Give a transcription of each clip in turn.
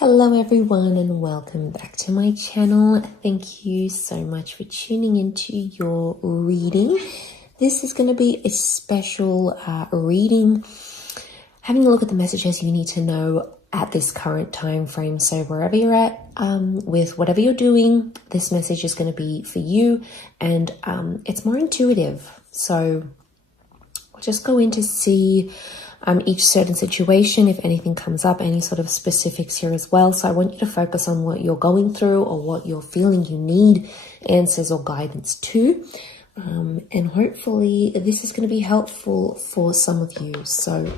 Hello everyone and welcome back to my channel. Thank you so much for tuning into your reading. This is going to be a special reading, having a look at the messages you need to know at this current time frame. So wherever you're at with whatever you're doing, this message is going to be for you, and it's more intuitive. So I'll just go in to see each certain situation, if anything comes up, any sort of specifics here as well. So I want you to focus on what you're going through or what you're feeling you need answers or guidance to. And hopefully this is going to be helpful for some of you. So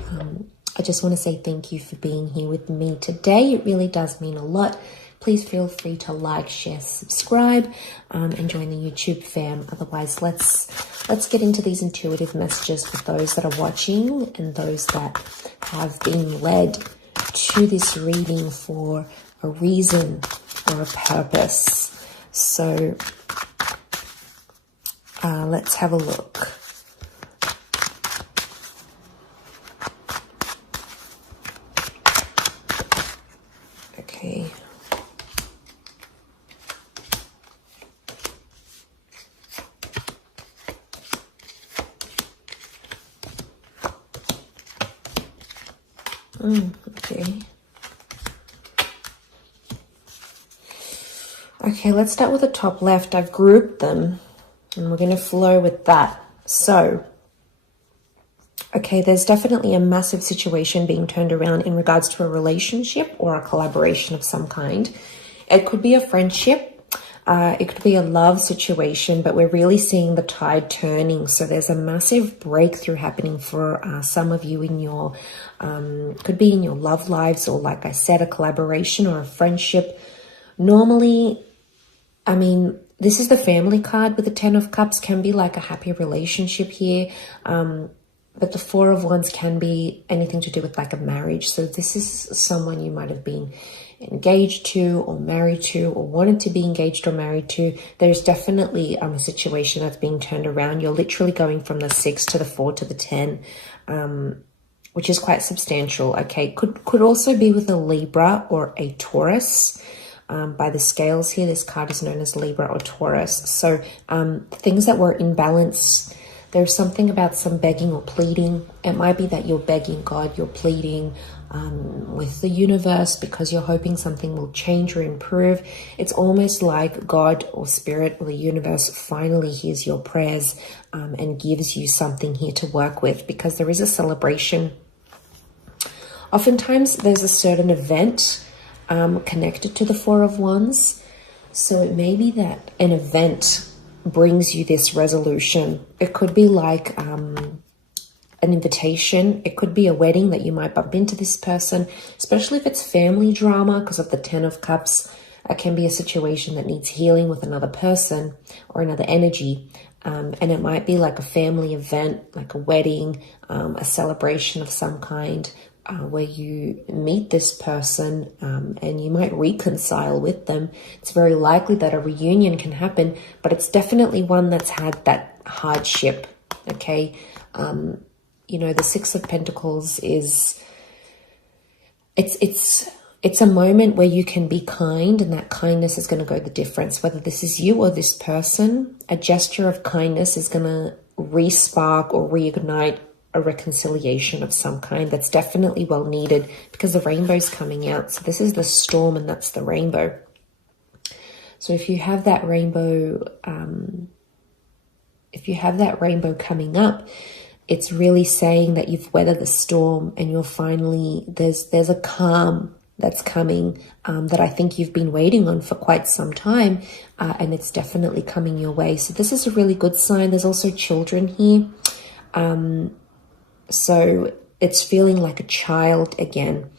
I just want to say thank you for being here with me today. It really does mean a lot. Please feel free to like, share, subscribe, and join the YouTube fam. Otherwise, let's get into these intuitive messages for those that are watching and those that have been led to this reading for a reason or a purpose. So let's have a look. Okay. Okay. Okay, let's start with the top left. I've grouped them and we're going to flow with that. So, okay, there's definitely a massive situation being turned around in regards to a relationship or a collaboration of some kind. It could be a friendship. It could be a love situation, but we're really seeing the tide turning. So there's a massive breakthrough happening for some of you in your, could be in your love lives, or like I said, a collaboration or a friendship. Normally, I mean, this is the family card with the Ten of Cups, can be like a happy relationship here. But the Four of Wands can be anything to do with like a marriage. So this is someone you might have been engaged to or married to or wanted to be engaged or married to. There's definitely a situation that's being turned around. You're literally going from the 6 to the 4 to the 10, which is quite substantial. Okay, could also be with a Libra or a Taurus. By the scales here, this card is known as Libra or Taurus. So things that were in balance. There's something about some begging or pleading. It might be that you're begging God, you're pleading with the universe because you're hoping something will change or improve. It's almost like God or Spirit or the universe finally hears your prayers and gives you something here to work with, because there is a celebration. Oftentimes there's a certain event connected to the Four of Wands. So it may be that an event brings you this resolution. It could be like an invitation. It could be a wedding that you might bump into this person, especially if it's family drama because of the Ten of Cups. It can be a situation that needs healing with another person or another energy. And it might be like a family event, like a wedding, a celebration of some kind, where you meet this person and you might reconcile with them. It's very likely that a reunion can happen, but it's definitely one that's had that hardship. Okay. You know, the Six of Pentacles is, it's a moment where you can be kind, and that kindness is going to go the difference. Whether this is you or this person, a gesture of kindness is going to re-spark or reignite a reconciliation of some kind. That's definitely well needed because the rainbow's coming out. So this is the storm and that's the rainbow. So if you have that rainbow, coming up, it's really saying that you've weathered the storm and you're finally, there's a calm that's coming that I think you've been waiting on for quite some time, and it's definitely coming your way. So this is a really good sign. There's also children here. So it's feeling like a child again.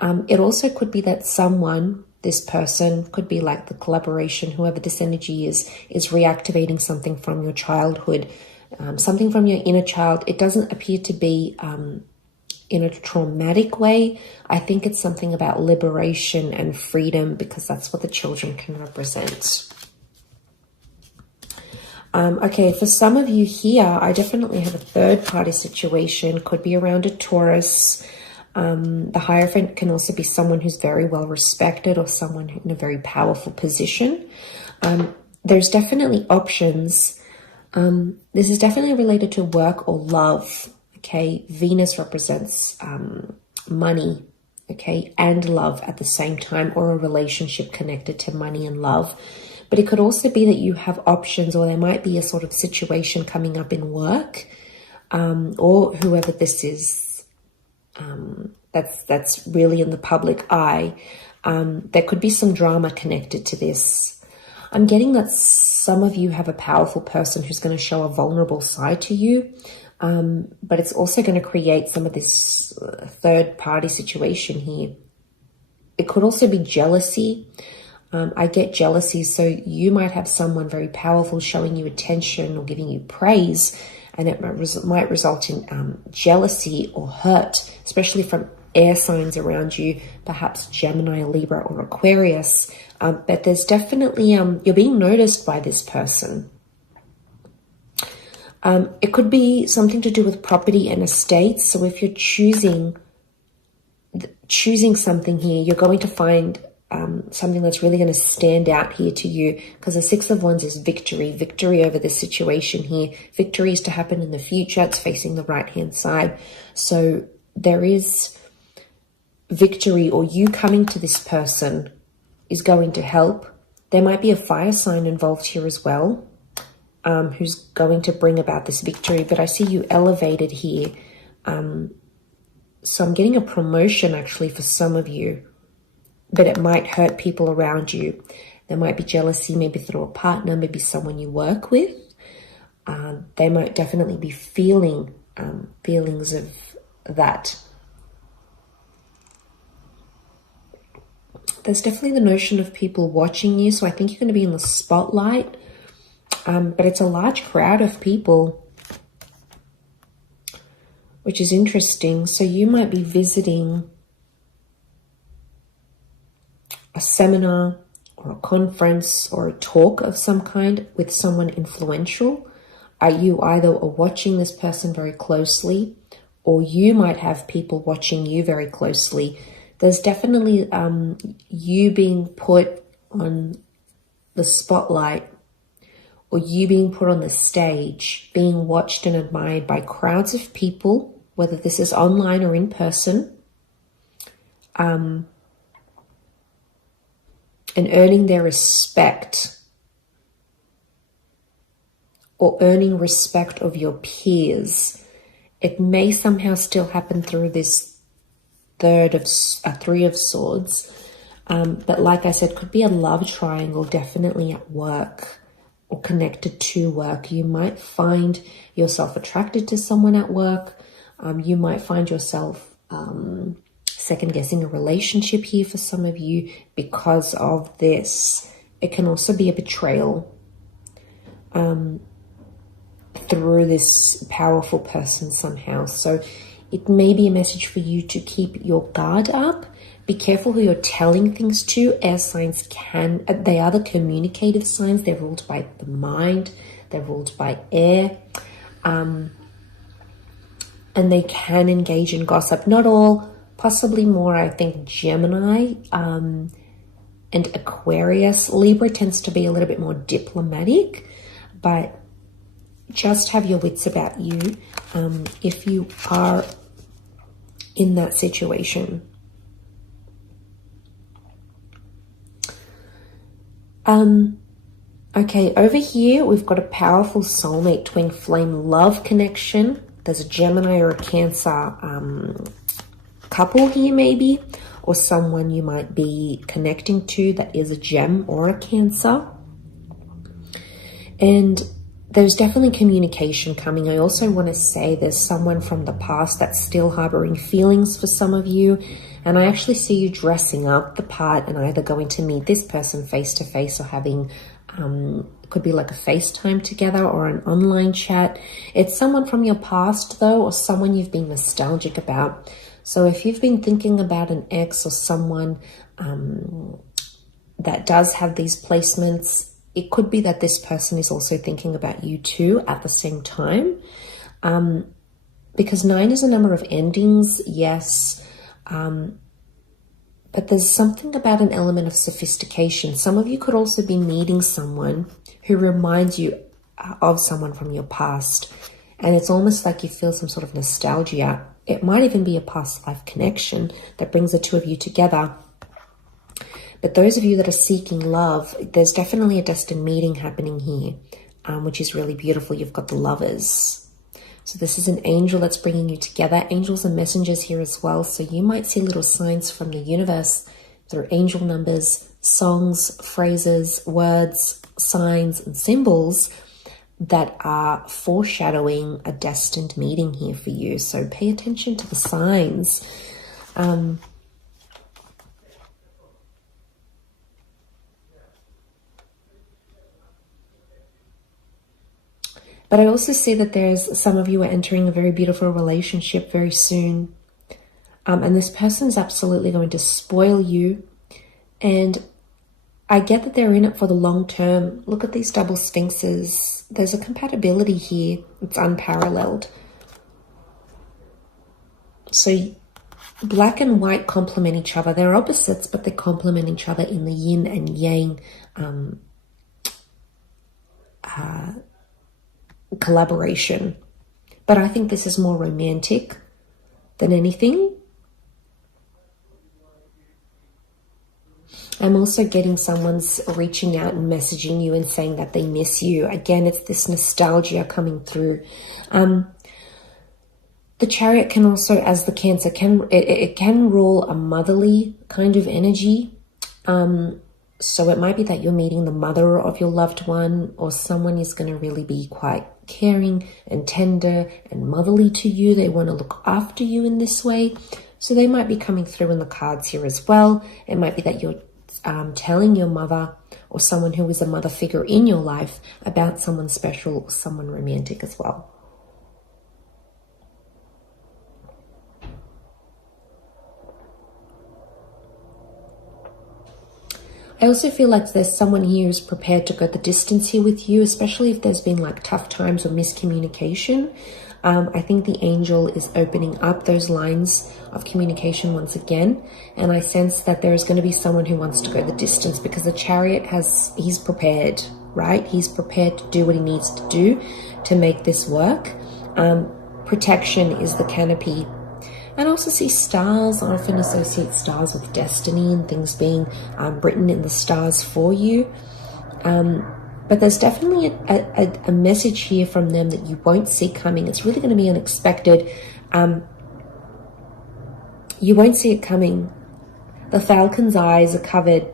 It also could be that someone, this person, could be like the collaboration, whoever this energy is reactivating something from your childhood, something from your inner child. It doesn't appear to be in a traumatic way. I think it's something about liberation and freedom, because that's what the children can represent. Okay, for some of you here, I definitely have a third party situation. Could be around a Taurus. The Hierophant can also be someone who's very well respected or someone in a very powerful position. There's definitely options. This is definitely related to work or love. Okay, Venus represents money, okay, and love at the same time, or a relationship connected to money and love. But it could also be that you have options, or there might be a sort of situation coming up in work, or whoever this is, that's really in the public eye. There could be some drama connected to this. I'm getting that some of you have a powerful person who's going to show a vulnerable side to you, but it's also going to create some of this third party situation here. It could also be jealousy. I get jealousy, so you might have someone very powerful showing you attention or giving you praise, and it might result in jealousy or hurt, especially from air signs around you, perhaps Gemini, Libra, or Aquarius. But there's definitely, you're being noticed by this person. It could be something to do with property and estates. So if you're choosing something here, you're going to find something that's really going to stand out here to you, because the Six of Wands is victory over this situation here. Victory is to happen in the future. It's facing the right-hand side. So there is victory, or you coming to this person is going to help. There might be a fire sign involved here as well, who's going to bring about this victory. But I see you elevated here. So I'm getting a promotion actually for some of you, but it might hurt people around you. There might be jealousy, maybe through a partner, maybe someone you work with. They might definitely be feeling feelings of that. There's definitely the notion of people watching you, so I think you're going to be in the spotlight, but it's a large crowd of people, which is interesting. So you might be visiting a seminar or a conference or a talk of some kind with someone influential. You either are watching this person very closely, or you might have people watching you very closely. There's definitely you being put on the spotlight, or you being put on the stage, being watched and admired by crowds of people, whether this is online or in person, and earning their respect, or earning respect of your peers. It may somehow still happen through this Three of Swords, but like I said, could be a love triangle, definitely at work or connected to work. You might find yourself attracted to someone at work. You might find yourself second guessing a relationship here for some of you because of this. It can also be a betrayal through this powerful person somehow. So it may be a message for you to keep your guard up. Be careful who you're telling things to. Air signs they are the communicative signs. They're ruled by the mind. They're ruled by air. And they can engage in gossip. Not all, possibly more, I think, Gemini and Aquarius. Libra tends to be a little bit more diplomatic, but just have your wits about you if you are in that situation. Okay, over here we've got a powerful soulmate twin flame love connection. There's a Gemini or a Cancer couple here maybe, or someone you might be connecting to that is a Gem or a Cancer. And there's definitely communication coming. I also want to say there's someone from the past that's still harboring feelings for some of you. And I actually see you dressing up the part and either going to meet this person face to face or having, could be like a FaceTime together or an online chat. It's someone from your past though, or someone you've been nostalgic about. So if you've been thinking about an ex or someone that does have these placements, it could be that this person is also thinking about you too at the same time. Because 9 is a number of endings, yes. But there's something about an element of sophistication. Some of you could also be meeting someone who reminds you of someone from your past. And it's almost like you feel some sort of nostalgia. It might even be a past life connection that brings the two of you together. But those of you that are seeking love, there's definitely a destined meeting happening here, which is really beautiful. You've got the lovers. So this is an angel that's bringing you together. Angels are messengers here as well. So you might see little signs from the universe through angel numbers, songs, phrases, words, signs, and symbols that are foreshadowing a destined meeting here for you. So pay attention to the signs. But I also see that there's some of you are entering a very beautiful relationship very soon. And this person is absolutely going to spoil you. And I get that they're in it for the long term. Look at these double sphinxes. There's a compatibility here. It's unparalleled. So black and white complement each other. They're opposites, but they complement each other in the yin and yang collaboration. But I think this is more romantic than anything. I'm also getting someone's reaching out and messaging you and saying that they miss you. Again, it's this nostalgia coming through. The Chariot can also, as the Cancer, it can rule a motherly kind of energy. So it might be that you're meeting the mother of your loved one, or someone is going to really be quite caring and tender and motherly to you. They want to look after you in this way. So they might be coming through in the cards here as well. It might be that you're telling your mother or someone who is a mother figure in your life about someone special, someone romantic as well. I also feel like there's someone here who's prepared to go the distance here with you, especially if there's been like tough times or miscommunication. I think the angel is opening up those lines of communication once again. And I sense that there is going to be someone who wants to go the distance, because the Chariot he's prepared, right? He's prepared to do what he needs to do to make this work. Protection is the canopy. And I also see stars. I often associate stars with destiny and things being written in the stars for you. But there's definitely a message here from them that you won't see coming. It's really going to be unexpected. You won't see it coming. The falcon's eyes are covered.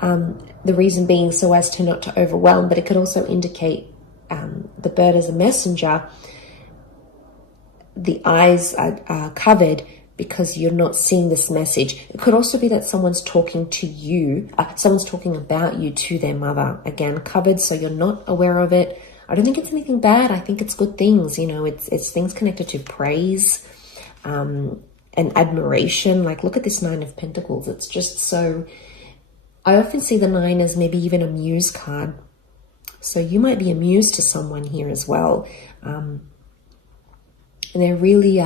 The reason being so as to not to overwhelm, but it could also indicate the bird as a messenger. The eyes are covered because you're not seeing this message. It could also be that someone's talking to you, someone's talking about you to their mother. Again, covered so you're not aware of it. I don't think it's anything bad. I think it's good things. You know, it's things connected to praise and admiration. Like, look at this 9 of Pentacles. It's just so... I often see the 9 as maybe even a muse card. So you might be a muse to someone here as well. And they're really...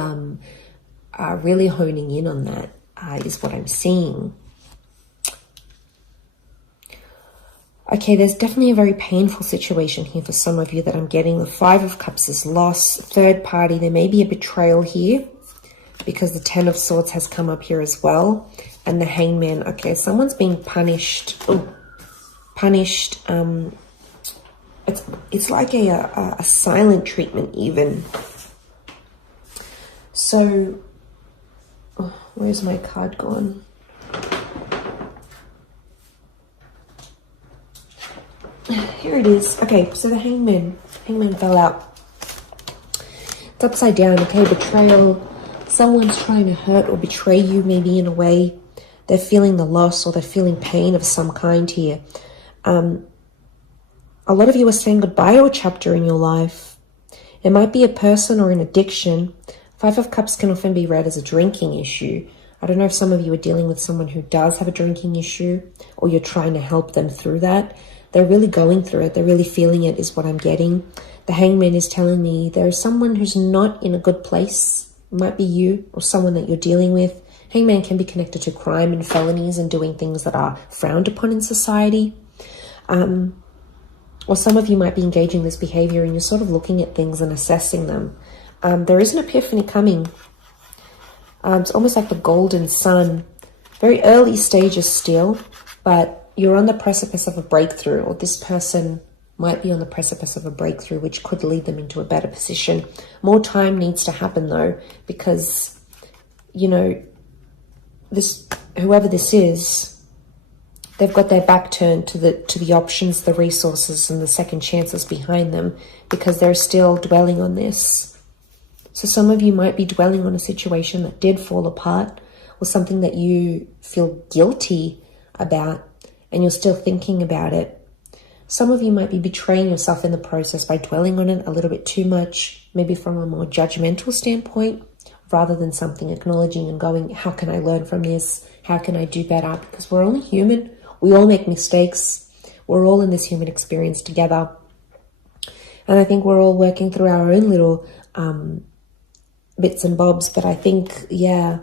really honing in on that is what I'm seeing. Okay, there's definitely a very painful situation here for some of you that I'm getting. The 5 of Cups is loss, third party. There may be a betrayal here because the 10 of Swords has come up here as well. And the Hangman. Okay, someone's being punished. Punished. It's like a silent treatment even. So... where's my card gone? Here it is. Okay, so the Hangman fell out. It's upside down. Okay, betrayal. Someone's trying to hurt or betray you, maybe in a way. They're feeling the loss or they're feeling pain of some kind here. A lot of you are saying goodbye to a chapter in your life. It might be a person or an addiction. 5 of Cups can often be read as a drinking issue. I don't know if some of you are dealing with someone who does have a drinking issue, or you're trying to help them through that. They're really going through it. They're really feeling it is what I'm getting. The Hangman is telling me there's someone who's not in a good place. It might be you or someone that you're dealing with Hangman can be connected to crime and felonies and doing things that are frowned upon in society. Or some of you might be engaging this behavior and you're sort of looking at things and assessing them. There is an epiphany coming. It's almost like the golden sun. Very early stages still, but you're on the precipice of a breakthrough, or this person might be on the precipice of a breakthrough, which could lead them into a better position. More time needs to happen though, because, you know, whoever this is, they've got their back turned to the options, the resources, and the second chances behind them, because they're still dwelling on this. So some of you might be dwelling on a situation that did fall apart, or something that you feel guilty about, and you're still thinking about it. Some of you might be betraying yourself in the process by dwelling on it a little bit too much, maybe from a more judgmental standpoint, rather than something acknowledging and going, how can I learn from this? How can I do better? Because we're only human. We all make mistakes. We're all in this human experience together. And I think we're all working through our own little bits and bobs. But I think, yeah,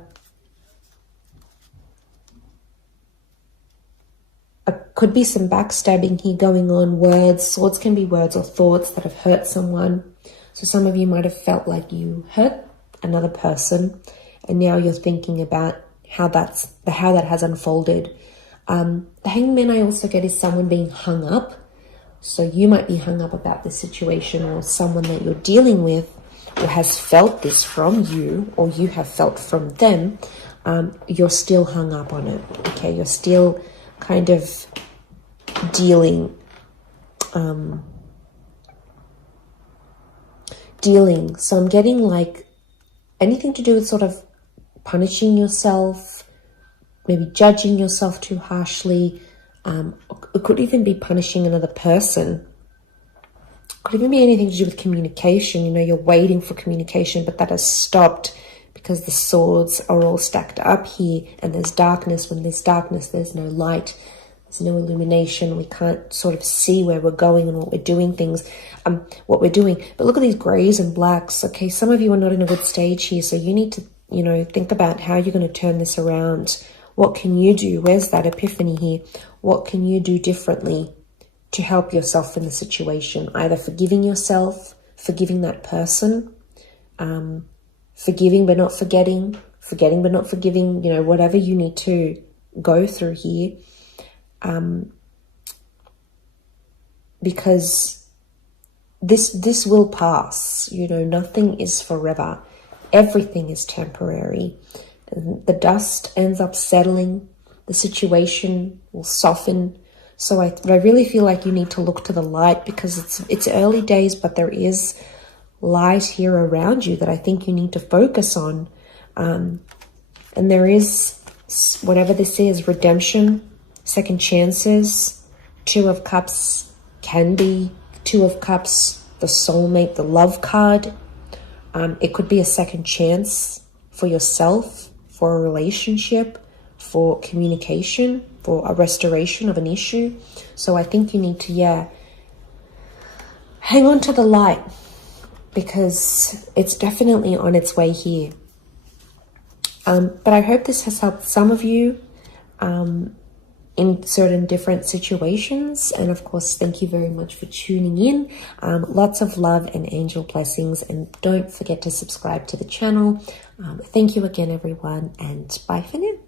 could be some backstabbing here going on. Words, swords can be words or thoughts that have hurt someone. So some of you might have felt like you hurt another person, and now you're thinking about how that has unfolded. The hangman I also get is someone being hung up. So you might be hung up about this situation, or someone that you're dealing with or has felt this from you, or you have felt from them. You're still hung up on it. Okay, you're still kind of dealing. So I'm getting like anything to do with sort of punishing yourself, maybe judging yourself too harshly. It could even be punishing another person. It could even be anything to do with communication. You know, you're waiting for communication, but that has stopped because the swords are all stacked up here, and there's darkness. When there's darkness, there's no light. There's no illumination. We can't sort of see where we're going and what we're doing what we're doing. But look at these grays and blacks. Okay, some of you are not in a good stage here, so you need to, you know, think about how you're going to turn this around. What can you do? Where's that epiphany here? What can you do differently to help yourself in the situation? Either forgiving yourself, forgiving that person, forgiving but not forgetting, forgetting but not forgiving, you know, whatever you need to go through here. Because this will pass. You know, nothing is forever. Everything is temporary. The dust ends up settling. The situation will soften. So I really feel like you need to look to the light, because it's early days, but there is light here around you that I think you need to focus on. And there is, whatever this is, redemption, second chances. Two of Cups can be Two of Cups, the soulmate, the love card. It could be a second chance for yourself, for a relationship, for communication, for a restoration of an issue. So I think you need to, hang on to the light, because it's definitely on its way here. But I hope this has helped some of you in certain different situations. And of course, thank you very much for tuning in. Lots of love and angel blessings. And don't forget to subscribe to the channel. Thank you again, everyone. And bye for now.